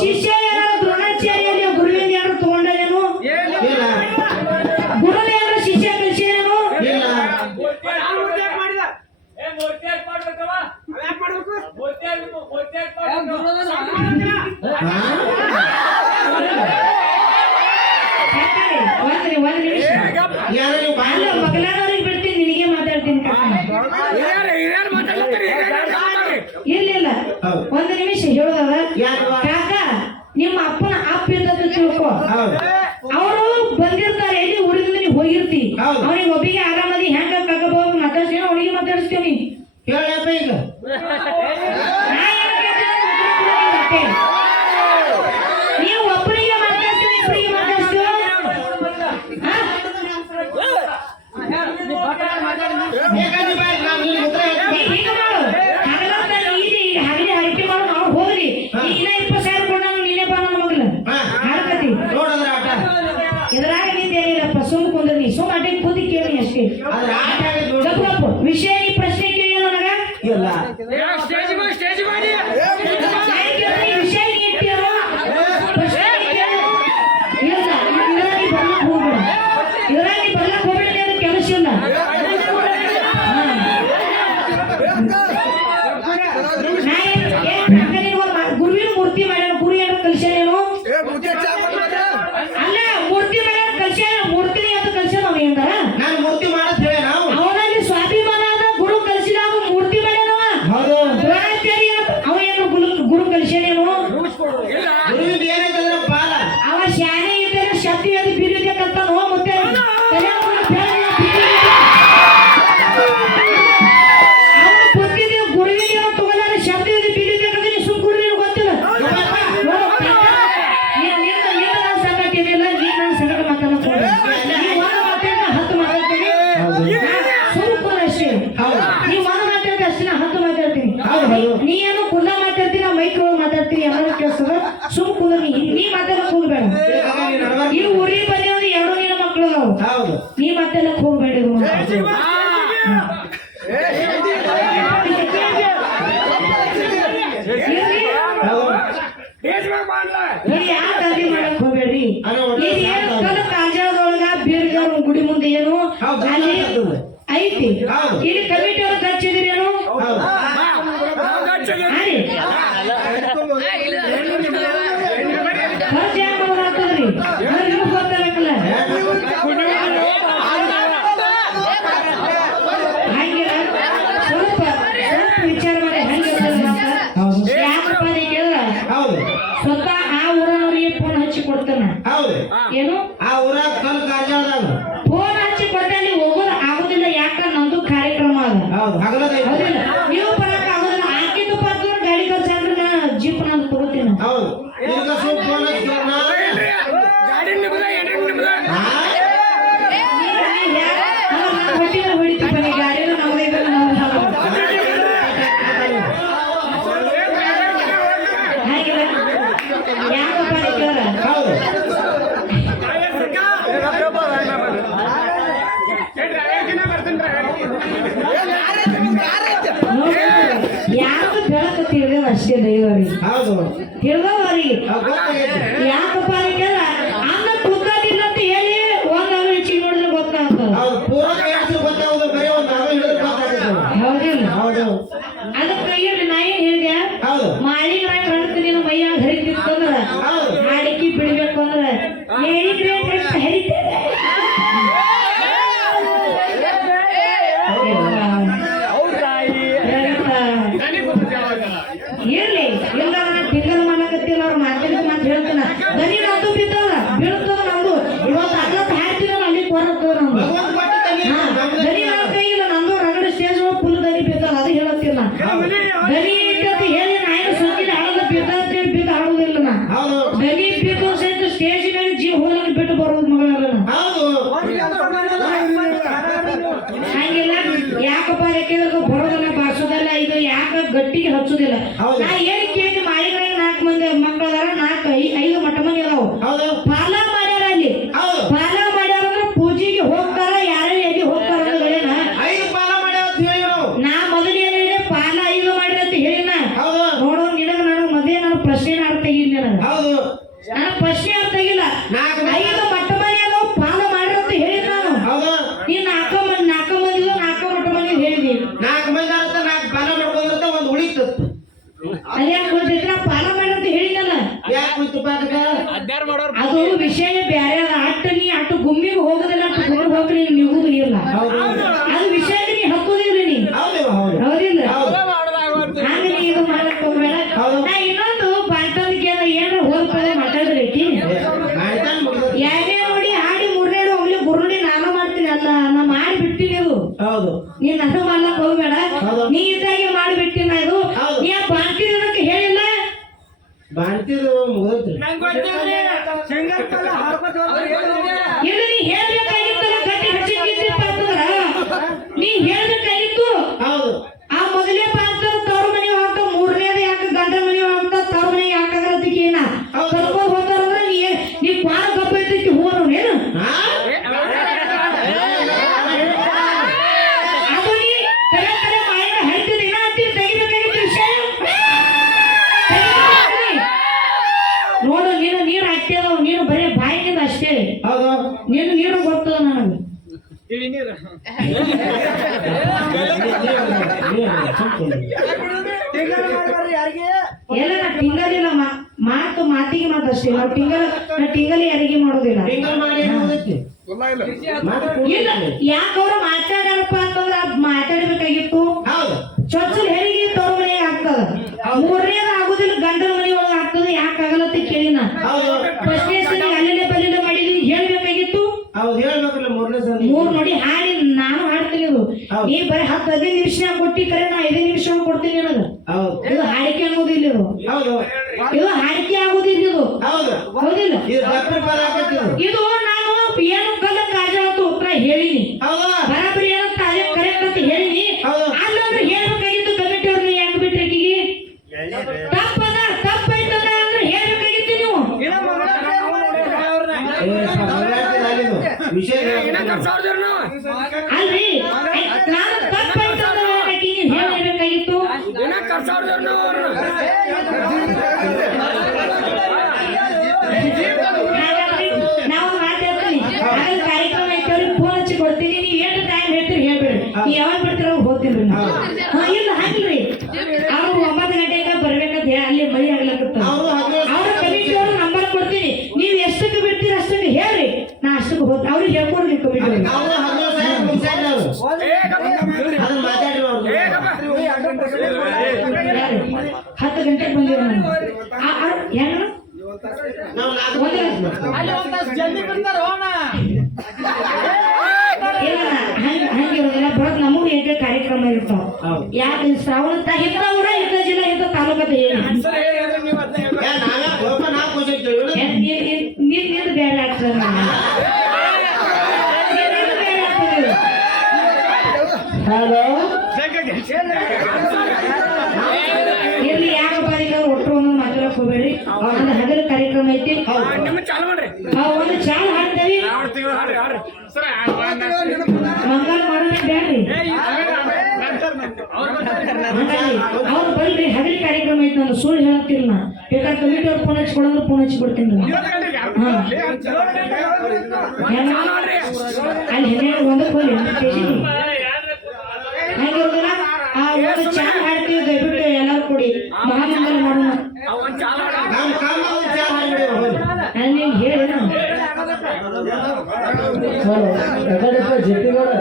ಶಿಷ್ಯ ಯಾರು ದ್ರೋಣಾಚಾರ್ಯಲ್ಲಿ ಗುರುವಿಂದ ಯಾರು ತಗೊಂಡೇನು ಗುರು ಯಾರು ಶಿಷ್ಯ ಕಲಿಸಿದೇನು ಮಗಲಾದವ್ರಿಗೆ ಬಿಡ್ತೀನಿ ನಿನಗೆ ಮಾತಾಡ್ತೀನಿ ಇಲ್ಲ ಒಂದು ನಿಮಿಷ ಹೇಳೋದವ ಕಾಕ ನಿಮ್ಮ ಅಪ್ಪನ ಅಪ್ಪ ಇರ್ತದ ತಿಳ್ಕೊ ಅವರು ಬಂದಿರ್ತಾರೆ ಎಲ್ಲಿ ಊರಿಂದ ನೀವು ಹೋಗಿರ್ತಿ ಅವ್ರಿಗೆ ಒಬ್ಬಿಗೆ ಆರಾಮದಿ ಹೆಂಗ ಕಾಕ ಹೋಗಿ ಮಾತಾಡ್ತೀನಿ ಅವನಿಗೆ ಮಾತಾಡಿಸ್ತೀನಿ ಹೇಳಪ್ಪ ಈಗ ನೀವು ಒಬ್ಬರಿಗೆ ಮಾತಾಡ್ತೀನಿ ಇಬ್ಬರಿಗೆ ಮಾತಾಡ್ತೀವ ಹೀಗೆ ಮಾಡು ಹಗಲಿ ಹರಕೆ ಮಾಡು ನಾವು ಹೋಗ್ರಿ ಇನ್ನ 20,000 ಕೊಡ ನೀನೇ ಬಾ ನನ್ನ ಮಗಲ ಹಾಡ್ಕತಿ ಎದುರಾಗ ನಿಂತೇನಿಲ್ಲಪ್ಪ ಸುಮ್ ಕುಂದ್ರ ನೀ ಸುಮ್ ಅಡ್ಡಿ ಕೂದಿ ಕೇಳಿ ಅಷ್ಟೇ ವಿಷಯ ಈ ಪ್ರಶ್ನೆ ಕೇಳಿ ನನಗ ವಿಷಯ ಇದರಾಗಿ ಬರ್ಲಕ್ ಹೋಗ್ಬೇಡಿ ಅದು ಕೆಲಸ ಇಲ್ಲ ಗುರುವಿನ ಮೂರ್ತಿ ಮಾಡ್ಯಾರ ಗುರು ಏನು ಕಲ್ಸ್ಯಾನೇನು ಅಲ್ಲ ಮೂರ್ತಿ ಮಾಡ್ಯಾರ ಕಲ್ಸ್ಯಾನ ಮೂರ್ತಿನೇ ಅದು ಕಲ್ಸ್ಯಾನ ಅವ ಏನಾರ ನಾನು ಮೂರ್ತಿ ಮಾಡತ್ತೇವೆ ನಾವು ಅವನಲ್ಲಿ ಸ್ವಾಭಿಮಾನ ಅದ ಗುರು ಕಲ್ಸಿದ ಅವ ಮೂರ್ತಿ ಮಾಡ್ಯಾನವ ದ್ರೋಣಾಚಾರ್ಯ ಅವ ಏನು ಗುರು ಕಲ್ಸ್ಯಾನೇನು ಗುರುವಿಂದ ಏನೈತಂದ್ರ ಪಾಲ ಅವ ಶಾನೆ ಇದ್ದರೆ ಶಕ್ತಿ ಅದು ಬೀರಿಬೇಕಂತ ನೋ ಮತ್ತೆ ನೀನು ಕುಲ್ಲ ಮಾತಾಡ್ತೀನಿ ಮೈಕ್ ಹೋಗಿ ಮಾತಾಡ್ತೀನಿ ಎಲ್ಲರೂ ಕೇಳಿಸ್ತದ ಸುಮ್ ಕುಲ್ಲ ನೀ ಮಾತಾಡಕ್ ಹೋಗ್ಬೇಡ ಈ ಊರಿಗೆ ಬಂದಿರೋದು ಎರಡು ನಿನ್ನ ಮಕ್ಕಳು ನಾವು ನೀ ಮಾತಾಡಕ್ ಹೋಗ್ಬೇಡ ಯಾಕೆ ಅದಿ ಮಾಡಕ್ ಹೋಗ್ಬೇಡ್ರಿ ಕಾಜಾದೊಳಗ ಬೀರ್ಗಾರ ಗುಡಿ ಮುಂದೆ ಏನು ಅಲ್ಲಿ ಐತಿ ಇಲ್ಲಿ ಕಮಿಟಿ ಅವ್ರು ಖರ್ಚಿದಿರಿ ಏನು ಖರ್ಚು ಯಾಕೆ ಮಾಡೋದಾಗ್ತದ್ರಿ ನಿಮ್ಗೆ ಗೊತ್ತಾಗಲ್ಲ ಹಂಗಿಲ್ಲ ಸ್ವಲ್ಪ ವಿಚಾರ ಮಾಡಿ ಹಂಗೆ ಯಾಕಪ್ಪ ನೀ ಕೇಳಿದ್ರ ಸ್ವತಃ ಆ ಊರನವ್ರಿಗೆ ಫೋನ್ ಹಚ್ಚಿ ಕೊಡ್ತಾನ ಏನು ಆ ಊರಾಗ ಕಲ್ ಕಾರ್ಯಾಲಯ ಫೋನ್ ಹಚ್ಚಿ ಕೊಡ್ತಾನೆ ಹೋಗೋದು ಆಗೋದಿಲ್ಲ ಯಾಕ ನಂದು ಕಾರ್ಯಕ್ರಮ ಅದ ನೀವು ಬರಕ್ ಆಗೋದಿಲ್ಲ ಹಾಕಿದ್ದು ಪಾತ್ರ ಗಾಡಿ ಕಳ್ಸಂದ್ರೆ ನಾ ಜೀಪ್ ನಾನು ತಗೋತೀನಿ ಹೊಡಿತೀವಿ ಬನ್ನಿ ಗಾಡಿನ ನಮ್ಮದೇ ಯಾಕಪ್ಪ ಕೇಳ ಯಾಕೆ ಬೆಳಕು ತಿಳಿದ ಅಷ್ಟೇ ದೈವರಿಗೆ ತಿಳಿದವರಿಗೆ ಯಾಕಪ್ಪ ಕೇಳ ಅನ್ನ ಕುದ್ದಾಡಿಲ್ಲ ಅಂತ ಹೇಳಿ ಒಂದ್ ಅವ ಹೆಚ್ಚಿಗೆ ನೋಡಿದ್ರೆ ಗೊತ್ತಾಗ್ತದ ಹೌದಿಲ್ಲ ಅದಕ್ಕೆ ಹೇಳಿ ನಾ ಏನ್ ಹೇಳಿದೆ ಮಾಳಿಗೆ ಕಣ್ತು ನೀನು ಮೈಯಾಗ ಹರಿತಿತ್ತಂದ್ರ ಹಾಡಿಕಿ ಬಿಡ್ಬೇಕು ಅಂದ್ರೆ ಹೇಳಿದ್ರೆ ಹರಿತೇವೆ ಇರ್ಲಿ ಇಲ್ಲ ತಿಂಗಳ ಮಾಡಕತ್ತಿಲ್ಲ ಅವ್ರು ಮಾತಾಡಿದ ಮಾತು ಹೇಳ್ತಾನ ದನಿ ನಂದು ಬಿದ್ದದ ಬೀಳ್ತದ ನಂದು ಇವತ್ತು ಅಗ್ಲತ್ ಹಾಡ್ತೀರ ಅಲ್ಲಿ ಕೊರತ್ತದ ನಮ್ದು ದನಿ ನನ್ನ ಕೈ ಇಲ್ಲ ನಂದು ರಗಡೆ ಸ್ಟೇಜ್ ಫುಲ್ ದನಿ ಬಿದ್ದದ ಅದು ಹೇಳತ್ತಿಲ್ಲ ದನಿ ಇದ್ದತಿ ಹೇಳಿ ನಾ ಏನು ಸಂಗೀತ ಹಾಡೋದು ಬಿದ್ದ ಬಿದ್ದು ಹಾಡೋದಿಲ್ಲ ನಾ ದನಿ ಬಿದ್ದು ಸಹಿತ ಸ್ಟೇಜ್ ಮೇಲೆ ಜೀವ ಹೋಗಿ ಬಿಟ್ಟು ಬರೋದು ಮಗಳಲ್ಲ ಹಂಗಿಲ್ಲ ಯಾಕಪ್ಪ ಯಾಕೆಂದ್ರೆ ಬರೋದಲ್ಲ ಬಾರ್ಸೋದಲ್ಲ ಇದು ಯಾಕ ಗಟ್ಟಿಗೆ ಹಚ್ಚೋದಿಲ್ಲ ನಾ ಏನ್ ಕೇಳಿ ಮಾಳಿಗಳಿಗೆ 4 ಮಂದಿ ಮಕ್ಕಳದಾರ 5 ಮಠ ಮಂದಿ ಅದಾವ ಪಾಲ ಮಾಡ್ಯಾರ ಅಲ್ಲಿ ಪಾಲ ಮಾಡ್ಯಾರ ಅಂದ್ರೆ ಪೂಜೆಗೆ ಹೋಗ್ತಾರ ಯಾರು ಎಲ್ಲಿ ಹೋಗ್ತಾರ ನಾ ಮೊದಲು ಏನಿದೆ ಪಾಲ 5 ಮಾಡಿರ ಅಂತ ಹೇಳಿನ ನೋಡೋ ನಿನಗ ನಾನು ಮದ್ವೆ ನಾನು ಪ್ರಶ್ನೆ ಆಡ್ತಾ ಇಲ್ಲ ನನಗ ನನ್ನ ಪ್ರಶ್ನೆ ಅರ್ಥ ಆಗಿಲ್ಲ. ನಾಲ್ಕು 5 ಮಟ್ಟ ಮನೆ ಅದಾವ ಪಾಲ ಮಾಡಿರಂತ ಹೇಳಿ ನಾನು. ಹೌದು ನೀನ್ 4 ಮಂದಿ 4 ಮಟ್ಟ ಮನೆ ಹೇಳಿದಿ. 4 ಮಂದಿ ಅರ್ಥ 4 ಪಾಲ ಮಾಡ್ಕೊಂಡಿರ್ತ ಒಂದು ಉಳಿತು. ಅದ್ಯಾಕೆ ಗೊತ್ತೈತ್ರ ಪಾಲ ಮಾಡಿರಂತ ಹೇಳಿದಲ್ಲ. ಯಾಕೆ ಉಳಿತು ಪಾಠಕ? ಅದು ವಿಷಯ ಬ್ಯಾರೆ ಅದ. ಅಟ್ಟು ಗುಮ್ಮಿಗೆ ಹೋಗೋದಿಲ್ಲ, ಅಟ್ಟು ಗುಮ್ಮಿಗೆ ಹೋಗ್ರಿ ನಿಗುದು ಇಲ್ಲ. ಹೌದು ಅದು ವಿಷಯ ನೀ ಹತ್ತೋದಿಲ್ಲ ನೀ. ಹೌದೇವ ಹೌದು ಹೌದಿಲ್ಲ? ಹೌದು ಹಂಗ ನೀ ಇದು ಮಾಡಕ್ ಹೋಗ್ಬೇಡ. ಹೌದು. ನಾ ಇನ್ನೊಂದು ಬಾಂಟಲ್ಗೆ ಏನಾರ ಹೋಗ್ತದೆ ಮಾತಾಡ್ರೈತಿ. ಆಯ್ತಾನ್ ಮುಗ್ದೈತಿ. ಯಾರೇ ನೋಡಿ ಹಾಡಿ 3ನೇದು ಹೋಗ್ಲಿ ಗುರುಡಿ ನಾನು ಮಾಡ್ತೀನಿ ಅಲ್ಲ, ನಾ ಮಾಡಿ ಬಿಟ್ಟಿನಿ. ಇದು ಹೌದು ನೀನ್ ಅದು ಮಾಡ್ಲಕ್ ಹೋಗ್ಬೇಡ. ಹೌದು. ನೀ ಇದ್ದಾಗೆ ಮಾಡಿಬಿಟ್ಟಿನ. ಇದು ಹೌದು. ನೀ ಬಾಂಟಿರೋದಕ್ಕೆ ಹೇಳಿಲ್ಲ. ಬಾಣ್ತಿದು ಮುಗ್ದೈತಿ. ಇಲ್ಲ ನೀ ಹೇಳ್ಬೇಕಾಗಿತ್ತಲ್ಲ, ಗಟ್ಟಿ ಹಚ್ಚಿಟ್ಟಿಪ್ಪ ಅಂತಂದ್ರ ನೀ ಹೇಳ್ಬೇಕಾಗಿತ್ತು. ಹೌದು ಆ ಮೊದಲೇ ಪಾತ್ರ ತವ್ರ ಮನೆ ಹೋಗ್ತಾವ, 3ನೇದು ಯಾಕೆ ಗಂಡ ಮನೆ ಹೋಗ್ತಾವ, ತವ್ರ ಮನೆ ಯಾಕಾಗತ್ತಕ್ಕೆ ಏನ ಹೌದು. ಕರ್ಕೊಂಡ್ ಹೋಗ್ತಾರಂದ್ರ ನೀ ಕ್ವಾರ ಕಪ್ಪ ಇರ್ತೈತಿ ಹೋರು ಏನು ಹಾ? ಅದು ನೀ ಕರೆ ಕರೆ ಮಾಯನ ಹೇಳ್ತಿದ್ದ ಇನ್ನ ಅಂತೀರಿ ತೆಗಿಬೇಕಾಗಿತ್ತು ವಿಷಯ. ತೆಗಿಬೇಕಾಗ್ತದೆ. ನೋಡು ನೀನು ನೀರು ಹಾಕ್ತಿಯಲ್ಲ, ನೀನು ಬರೀ ಬಾಯಿನಿಂದ ಅಷ್ಟೇ. ಹೌದು ನೀರು ಗೊತ್ತದ ನನಗೆ. ಎಲ್ಲ ನಾ ಟಿಂಗಲಿಲ್ಲ, ಮಾತಿಗೆ ಮಾತಷ್ಟೇ. ನಾವು ಟಿಂಗಲಿ ಅಡಿಗೆ ಮಾಡೋದಿಲ್ಲ. ಟಿಂಗಲ್ ಮಾಡಿ ಏನ್ ಮುಗ್ದೈತಿ? ಇಲ್ಲ ಯಾಕವ್ರು ಮಾತಾಡ್ಯಾರಪ್ಪ ಅಂತಂದ್ರ ಮಾತಾಡ್ಬೇಕಾಗಿತ್ತು. ಹೌದು ಚೊಚ್ಚಲ್ ಹೆರಿಗೆ ತವ್ರ ಮನೆಗೆ ಆಗ್ತದ, 3ನೇದು ಆಗುದಿಲ್ಲ ಗಂಡನ ಮನೆ ಒಳಗ ಆಗ್ತದ. ಯಾಕೆ ಆಗಲತ್ತ ಕೇಳಿನ. ಹೌದು ಫಸ್ಟ್ನೇ ಸರಿ ಅಲ್ಲೆಲ್ಲ ಬಲ್ಲೆಲ್ಲ ಮಾಡಿದೀನಿ ಹೇಳ್ಬೇಕಾಗಿತ್ತು. ಹೌದು ಹೇಳ್ಬೇಕಲ್ಲ 3ನೇ ಸಲ 3 ನೋಡಿ ಹಾಡಿ ನಾನು ಹಾಡ್ತೀನಿ. ಇದು ಹೌದು. ನೀ ಬರೀ 10-15 ನಿಮಿಷ ಕೊಟ್ಟಿ ಕರೆ ನಾ 5 ನಿಮಿಷ ಕೊಡ್ತೀನಿ ನನಗ. ಹೌದು ಇದು ಹಾಡಿಕೆ ಅನ್ನೋದಿಲ್ಲ. ಇದು ಹೌದು ಇದು ಹಾಡಿಕೆ ಆಗುದಿಲ್ಲ. ಇದು ಹೌದು ಹೌದಿಲ್ಲ? ಇದು ಡಾಕ್ಟರ್ ಪದ ಹಾಕತ್ತಿದ್ರು. ಇದು ನಾನು ಏನು ಕಲ್ಲ ಕಾಜ ಅಂತ ಉತ್ತರ ಹೇಳಿನಿ. ಹೌದು ಬರಾಬರಿ ಏನಂತ ಅದೇ ಕರೆಕ್ಟ್ ಅಂತ ಹೇಳಿನಿ. ಹೌದು. ಅಲ್ಲಂದ್ರೆ ಹೇಳ್ಬೇಕಾಗಿತ್ತು ಕಮಿಟಿ ಅವ್ರನ್ನ ಹೆಂಗ್ ಬಿಟ್ರೆ ಆಕಿಗೆ ತಪ್ಪದ ತಪ್ಪೈತದ ಅಂದ್ರೆ ಹೇಳ್ಬೇಕಾಗಿತ್ತು ನೀವು. ವಿಷಯ ಅಲ್ರಿ ನಾನು ತಪ್ಪೈತದ ಆಕಿಗೆ ಹೇಳ್ಬೇಕಾಗಿತ್ತು. ಹಾಗಾದ್ರೆ ನಾವು ಮಾತಾಡ್ತೀನಿ. ಹಾಗಾದ್ರೆ ಕಾರ್ಯಕ್ರಮ ಐತವ್ರಿಗೆ ಫೋನ್ ಹಚ್ಚಿ ಕೊಡ್ತೀನಿ. ನೀವು ಎಷ್ಟು ಟೈಮ್ ಹೇಳ್ತೀರಿ ಹೇಳ್ಬೇಡ್ರಿ. ನೀವು ಯಾವಾಗ ಬಿಡ್ತೀರ ಹೋಗ್ತೀನಿ. ಇಲ್ಲ ಹಾಗಿಲ್ರಿ, ಅವ್ರು 9 ಗಂಟೆಗೆ ಬರ್ಬೇಕಂತ ಹೇಳಿ ಅಲ್ಲಿ ಮಳಿ ಆಗ್ಲಕತ್ತ. ಅವ್ರ ಕಮಿಟಿ ಅವ್ರ ನಂಬರ್ ಕೊಡ್ತೀನಿ. ನೀವು ಎಷ್ಟಕ್ಕೆ ಬಿಡ್ತೀರಿ ಅಷ್ಟಕ್ಕೆ ಹೇಳ್ರಿ, ನಾ ಅಷ್ಟಕ್ಕೆ ಹೋಗ್ತೀನಿ. ಅವ್ರಿಗೆ ಹೇಳ್ಕೊಡ್ರಿ ನೀವು ಕಮಿಟಿ ಅವ್ರಿಗೆ. ಅವರು 10 ಸಾವಿರ ಮುಗಿಸಾಡ್ರಿ ಅವರು. ಅದನ್ನ ಮಾತಾಡ್ರಿ ಅವ್ರು. 10 ಗಂಟೆಗೆ ಬಂದಿವ ನಾನು. ಹೆಂಗ ನಾವು 4 ಗಂಟೆಗೆ ಹಂಗಿರೋದಿಲ್ಲ. ಬರೋದ್ ನಮಗೂ ಹೇಗೆ ಕಾರ್ಯಕ್ರಮ ಇರ್ತಾವ. ಹೌದು. ಯಾಕೆ ಶ್ರಾವಣ ಇಂಥ ಊರ ಇಂಥ ಜಿಲ್ಲಾ ಇಂಥ ತಾಲೂಕದ ಹೇಳಿ ನಾವೇ ಒಬ್ಬ 4 ವರ್ಷ ಇರ್ತೇವೆ. ನಿಂದು ಬೇರೆ ಆಗ್ತದೆ. ಬೇರೆ ಆಗ್ತದೆ. ಹಲೋ ಇರ್ಲಿ ಯಾಕಪ್ಪ ಈಗ ಒಟ್ಟರು ಒಂದು ಮಾತಾಡಕ್ ಹೋಗ್ಬೇಡ್ರಿ. ಒಂದು ಹಗಲು ಕಾರ್ಯಕ್ರಮ ಐತಿ. ಒಂದು ಚಾಲ್ ಹಾಡ್ತೇವಿ. ಮಂಗಾಳ ಮಾಡೋಣ ಬ್ಯಾಡ್ರಿ. ಅವ್ರು ಬಲ್ರಿ ಹಗಲಿ ಕಾರ್ಯಕ್ರಮ ಐತಿ. ನಾನು ಸುಳ್ಳು ಹೇಳತ್ತಿಲ್ಲ. ನಾ ಬೇಕಾದ್ರೆ ಕಮಿಟಿ ಅವ್ರು ಫೋನ್ ಹಚ್ಚಿ ಕೊಡಂದ್ರೆ ಫೋನ್ ಹಚ್ಚಿ ಕೊಡ್ತೀನಿ. ಅಲ್ಲಿ 12 ಹೋಗಿ ಹಂಗಿರೋದಿಲ್ಲ. ಆ ಒಂದು ಚಾಲ್ ಹಾಡ್ತೀವಿ. ದಯವಿಟ್ಟು ಎಲ್ಲರೂ ಕೊಡಿ, ಮಹಾಮಂಗಲ ಮಾಡೋಣ. ನಮ್ಮ ಕಾಮ ಚಾ ಮಾಡಿಬಿಡಿ. ನಾನು ನಿಮ್ಗೆ ಹೇಳಿ ಜೊತೆಗಳು